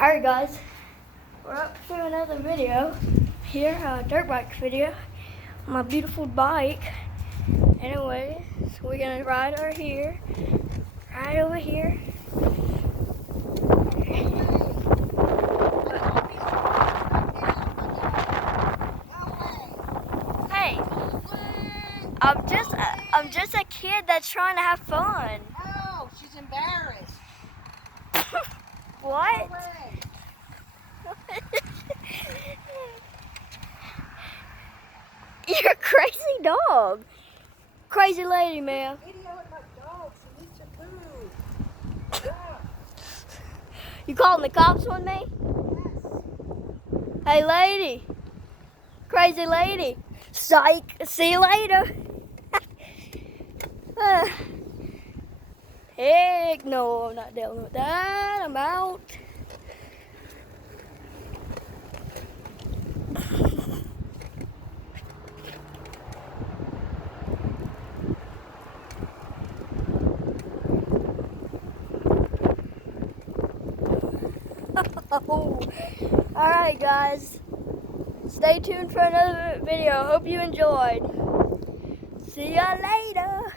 Alright guys, we're up to another video here, a dirt bike video, my beautiful bike. Anyway, so we're gonna ride over here, Hey, I'm just a kid that's trying to have fun. No, she's embarrassed. What? No way. You're a crazy dog. Crazy lady, man. Video with my dog. She needs your food. Yeah. You calling the cops on me? Yes. Hey, lady. Crazy lady. Psych. See you later. Heck no, I'm not dealing with that. I'm out. Alright guys, stay tuned for another video. Hope you enjoyed. See ya later.